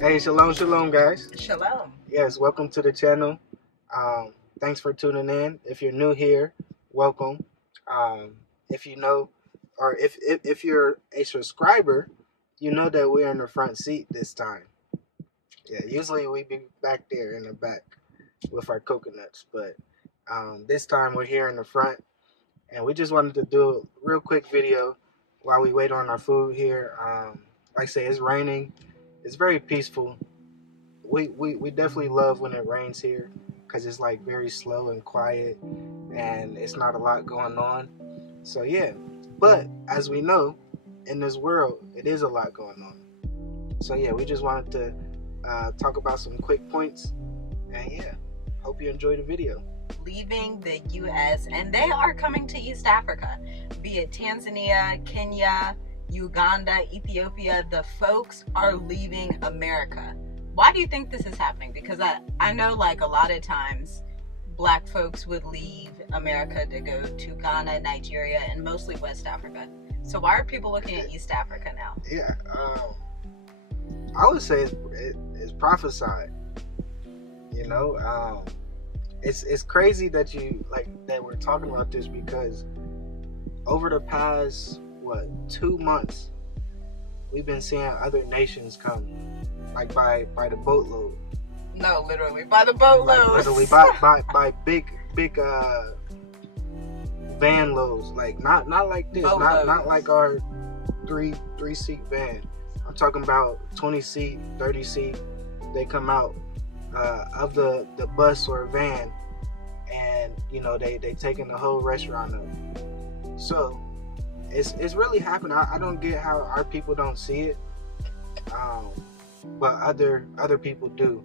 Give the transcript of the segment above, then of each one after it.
Hey, shalom, guys. Shalom. Yes, welcome to the channel. Thanks for tuning in. If you're new here, welcome. If you know, or if you're a subscriber, you know that we're in the front seat this time. Yeah, usually we be back there in the back with our coconuts, but this time we're here in the front, and we just wanted to do a real quick video while we wait on our food here. Like I say, it's raining. It's very peaceful. We definitely love when it rains here because it's like very slow and quiet and it's not a lot going on. So yeah, but as we know, in this world it is a lot going on. So yeah, we just wanted to talk about some quick points, and yeah, hope you enjoy the video. Leaving the U.S. and they are coming to East Africa, be it Tanzania, Kenya, Uganda, Ethiopia. The folks are leaving America. Why do you think this is happening? Because I know like a lot of times black folks would leave America to go to Ghana, Nigeria, and mostly West Africa. So why are people looking at East Africa now? Yeah, I would say it's prophesied. You know, it's crazy that we're talking about this because over the past 2 months we've been seeing other nations come like by the boatload. No, literally by the boatloads. Like, literally by big van loads. Like not like this. Not like our three seat van. I'm talking about 20 seat, 30 seat. They come out of the bus or van, and you know they taking the whole restaurant up. So it's really happening. I don't get how our people don't see it, but other people do,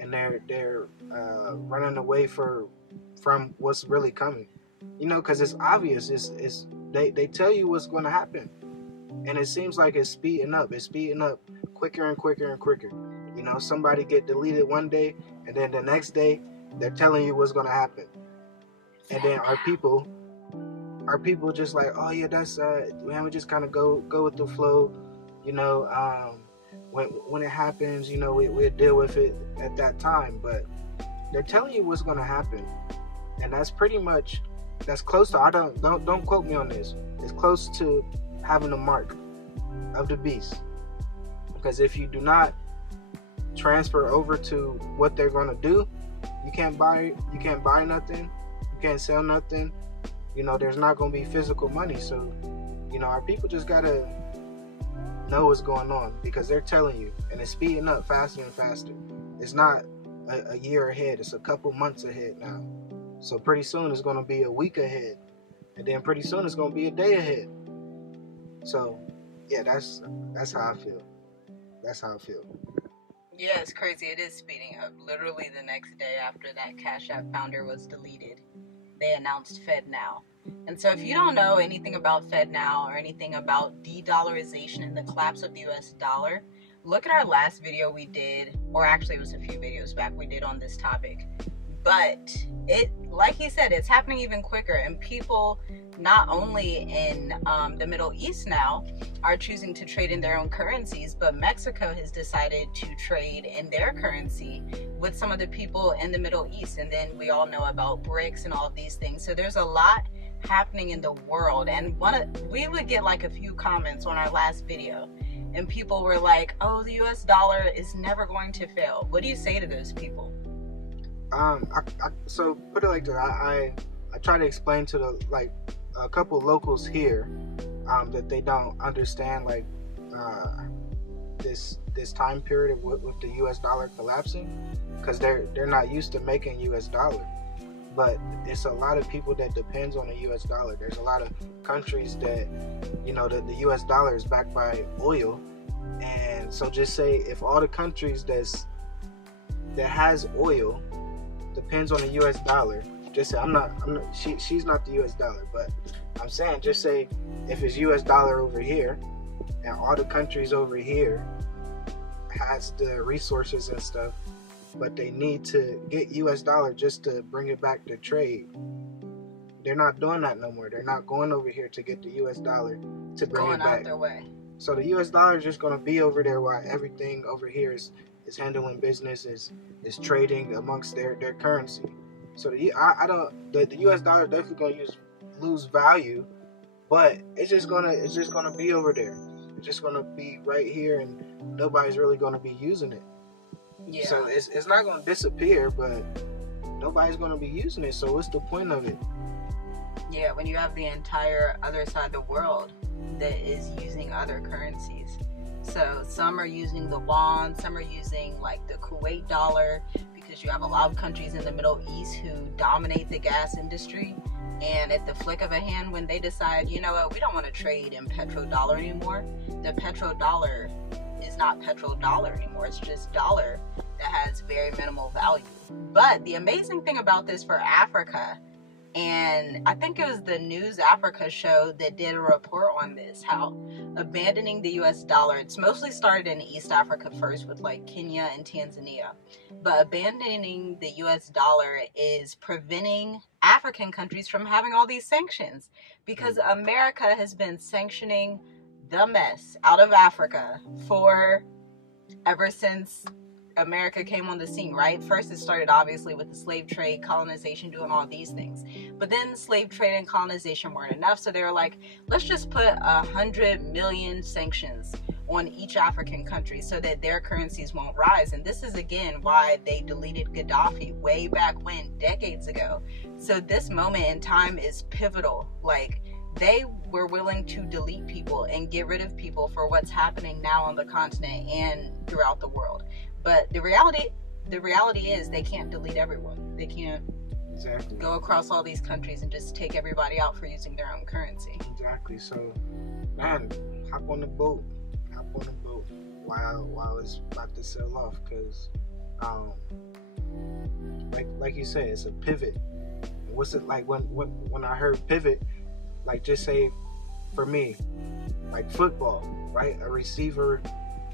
and they're running away from what's really coming. You know, because it's obvious. They tell you what's going to happen, and it seems like it's speeding up. It's speeding up quicker and quicker and quicker. You know, somebody get deleted one day, and then the next day they're telling you what's going to happen, and then our people just like, oh yeah, that's man, we just kind of go with the flow. You know, when it happens, you know, we'll deal with it at that time. But they're telling you what's going to happen, and that's close to. Don't quote me on this. It's close to having the mark of the beast, because if you do not transfer over to what they're going to do, you can't buy nothing, you can't sell nothing. You know, there's not going to be physical money. So, you know, our people just got to know what's going on, because they're telling you, and it's speeding up faster and faster. It's not a year ahead, it's a couple months ahead now. So pretty soon it's going to be a week ahead, and then pretty soon it's going to be a day ahead. So yeah, that's how I feel. That's how I feel. Yeah, it's crazy. It is speeding up. Literally the next day after that Cash App founder was deleted, they announced FedNow. And so if you don't know anything about FedNow or anything about de-dollarization and the collapse of the US dollar, look at our last video we did, or actually it was a few videos back we did on this topic. But it, like he said, it's happening even quicker, and people not only in the Middle East now are choosing to trade in their own currencies, but Mexico has decided to trade in their currency with some of the people in the Middle East. And then we all know about BRICS and all of these things. So there's a lot happening in the world, and we would get like a few comments on our last video, and people were like, oh, the US dollar is never going to fail. What do you say to those people? So put it like that. I try to explain to a couple locals here that they don't understand this time period with the US dollar collapsing, because they're not used to making US dollar. But it's a lot of people that depends on the US dollar. There's a lot of countries that, you know, the US dollar is backed by oil, and so just say if all the countries that has oil depends on the US dollar. Just say she's not the US dollar, but I'm saying just say if it's US dollar over here and all the countries over here has the resources and stuff, but they need to get US dollar just to bring it back to trade. They're not doing that no more. They're not going over here to get the US dollar to bring it back. Going out their way. So the US dollar is just going to be over there while everything over here is is handling business, is trading amongst their currency. So the U.S. dollar definitely gonna lose value, but it's just gonna be over there. It's just gonna be right here, and nobody's really gonna be using it. Yeah. So it's not gonna disappear, but nobody's gonna be using it. So what's the point of it? Yeah, when you have the entire other side of the world that is using other currencies. So some are using the won, some are using like the Kuwait dollar, because you have a lot of countries in the Middle East who dominate the gas industry. And at the flick of a hand, when they decide, you know what, we don't want to trade in petrodollar anymore, the petrodollar is not petrodollar anymore. It's just dollar that has very minimal value. But the amazing thing about this for Africa, and I think it was the News Africa show that did a report on this, how abandoning the US dollar, it's mostly started in East Africa first with like Kenya and Tanzania, but abandoning the US dollar is preventing African countries from having all these sanctions, because America has been sanctioning the mess out of Africa for ever since America came on the scene, right? First it started obviously with the slave trade, colonization, doing all these things, but then slave trade and colonization weren't enough, so they were like, let's just put 100 million sanctions on each African country so that their currencies won't rise. And this is again why they deleted Gaddafi way back when, decades ago. So this moment in time is pivotal. Like, they were willing to delete people and get rid of people for what's happening now on the continent and throughout the world. But the reality is they can't delete everyone. They can't go across all these countries and just take everybody out for using their own currency. Exactly. So, man, hop on the boat while it's about to sell off, because like you said, it's a pivot. What's it like when I heard pivot? Like, just say for me, like football, right? A receiver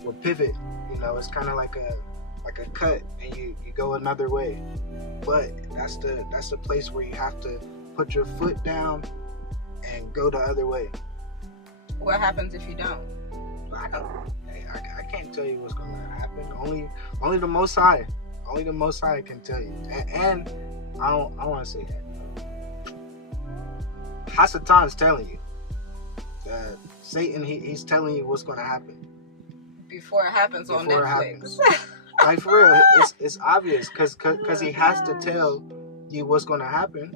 will pivot. You know, it's kind of like a cut, and you go another way. But that's the place where you have to put your foot down and go the other way. What happens if you don't? I can't tell you what's going to happen. Only the Most High. Only the Most High can tell you. And I want to say that. Hasatan's telling you. Satan, he's telling you what's going to happen. Before it happens on Netflix. Like, for real, it's obvious, because he has to tell you what's going to happen.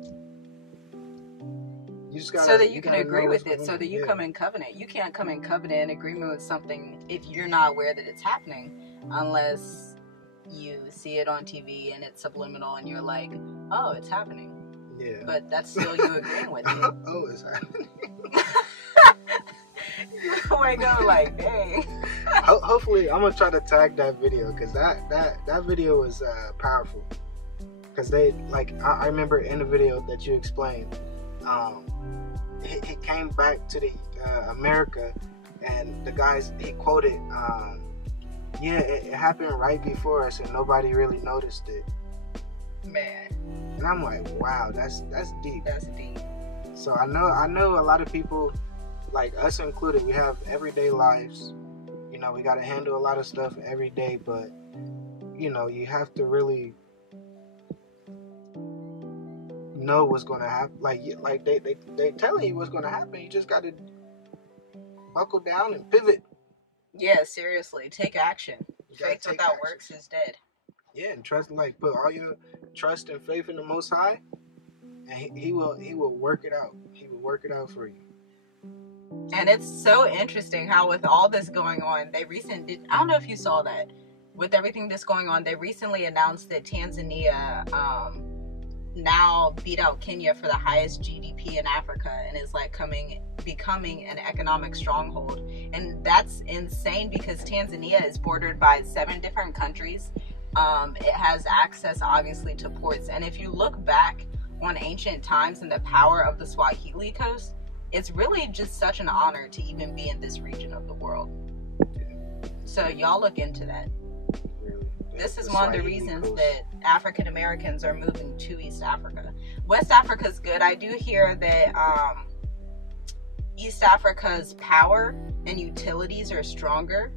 You just gotta, so that you can agree with it, so that you come in covenant. You can't come in covenant and agreement with something if you're not aware that it's happening, unless you see it on TV and it's subliminal and you're like, oh, it's happening. Yeah. But that's still you agreeing with it. Oh, it's happening. You wake up like, dang. Hopefully, I'm gonna try to tag that video, because that video was powerful. Because they, like, I remember in the video that you explained, he came back to the America, and the guys, he quoted, yeah, it happened right before us, and nobody really noticed it. Man. And I'm like, wow, that's deep. That's deep. So I know a lot of people, like us included, we have everyday lives. You know, we got to handle a lot of stuff every day, but you know, you have to really know what's going to happen. Like they telling you what's going to happen. You just got to buckle down and pivot. Yeah, seriously, take action. Faith without works is dead. Yeah, and trust, like, put all your trust and faith in the Most High, and he will work it out. He will work it out for you. And it's so interesting how, with all this going on, I don't know if you saw that, with everything that's going on, they recently announced that Tanzania now beat out Kenya for the highest GDP in Africa, and is like becoming an economic stronghold. And that's insane, because Tanzania is bordered by 7 different countries. It has access, obviously, to ports. And if you look back on ancient times and the power of the Swahili coast, it's really just such an honor to even be in this region of the world. So y'all look into that. This is one of the reasons that African Americans are moving to East Africa. West Africa's good. I do hear that East Africa's power and utilities are stronger.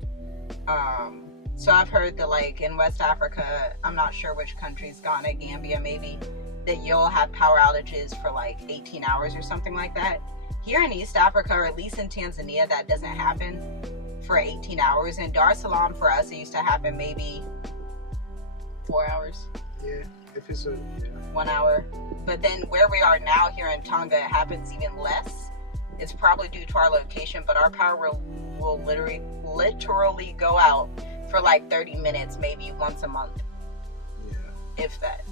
So I've heard that, like, in West Africa, I'm not sure which countries, Ghana, Gambia maybe, that you'll have power outages for like 18 hours or something like that. Here in East Africa, or at least in Tanzania, that doesn't happen for 18 hours. In Dar es Salaam, for us, it used to happen maybe 4 hours. Yeah, if it's a 1 hour. But then where we are now here in Tonga, it happens even less. It's probably due to our location, but our power will literally go out for like 30 minutes, maybe once a month. Yeah. If that.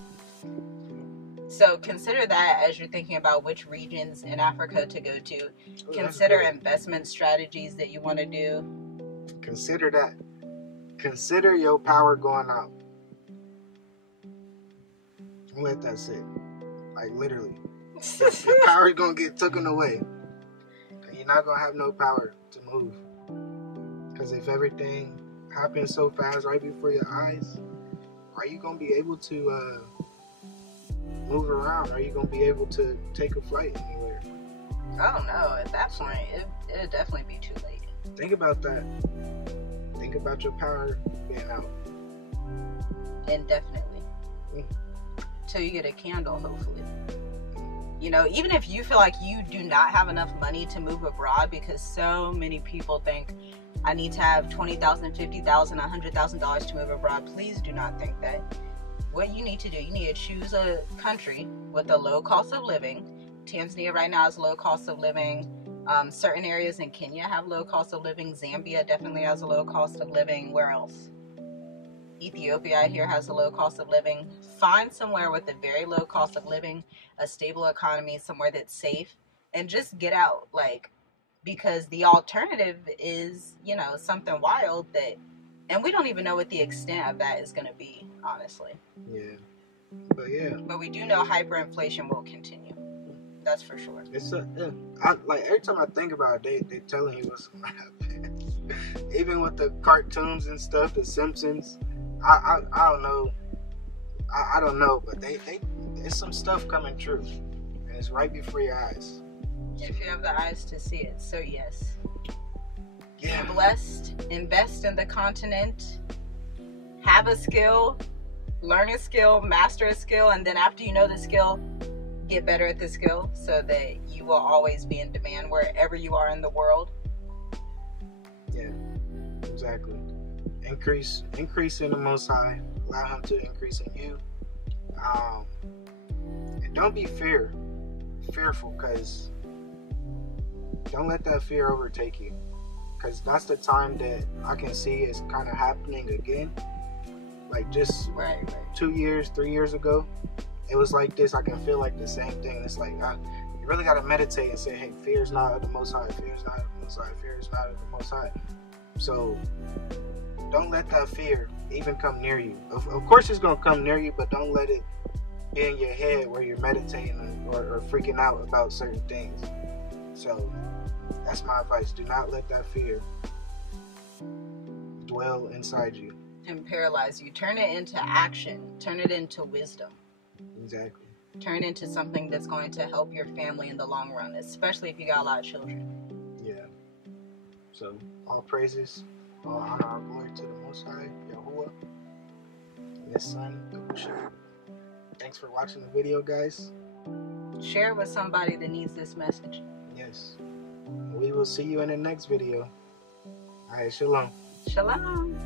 So consider that as you're thinking about which regions in Africa to go to. Consider investment strategies that you want to do. Consider that. Consider your power going out. Don't let that sit. Like, literally. Your power is going to get taken away. And you're not going to have no power to move. Because if everything happens so fast right before your eyes, are you going to be able to move around? Are you going to be able to take a flight anywhere? I don't know. At that point, it'd definitely be too late. Think about that. Think about your power being out. Indefinitely. Till you get a candle, hopefully. You know, even if you feel like you do not have enough money to move abroad, because so many people think, I need to have $20,000, $50,000, $100,000 to move abroad. Please do not think that. What you need to do, you need to choose a country with a low cost of living. Tanzania right now has low cost of living. Certain areas in Kenya have low cost of living. Zambia definitely has a low cost of living. Where else? Ethiopia, I hear, has a low cost of living. Find somewhere with a very low cost of living, a stable economy, somewhere that's safe, and just get out. Like, because the alternative is, you know, something wild that, and we don't even know what the extent of that is going to be, honestly. Yeah. But yeah. But we do know hyperinflation will continue. That's for sure. It's like every time I think about it, they telling you what's going to happen. Even with the cartoons and stuff, the Simpsons, I don't know. I don't know, but there's some stuff coming true, and it's right before your eyes. If you have the eyes to see it. So yes. Yeah. Be blessed. Invest in the continent. Have a skill. Learn a skill. Master a skill. And then after you know the skill, get better at the skill so that you will always be in demand wherever you are in the world. Yeah. Exactly. Increase in the Most High. Allow Him to increase in you. And don't be fearful, because don't let that fear overtake you, because that's the time that I can see is kind of happening again. Like just right. 2 years, 3 years ago, it was like this. I can feel like the same thing. It's like you really got to meditate and say, hey, fear is not of the Most High. Fear is not of the Most High. Fear is not of the Most High. So don't let that fear even come near you. Of course it's going to come near you, but don't let it be in your head where you're meditating or freaking out about certain things. So that's my advice. Do not let that fear dwell inside you and paralyze you. Turn it into action. Turn it into wisdom. Exactly. Turn it into something that's going to help your family in the long run, especially if you got a lot of children. Yeah. So all praises, all honor, all glory to the Most High, Yahuwah, and His Son, Yahushua. Thanks for watching the video, guys. Share it with somebody that needs this message. Yes. We will see you in the next video. All right, shalom. Shalom.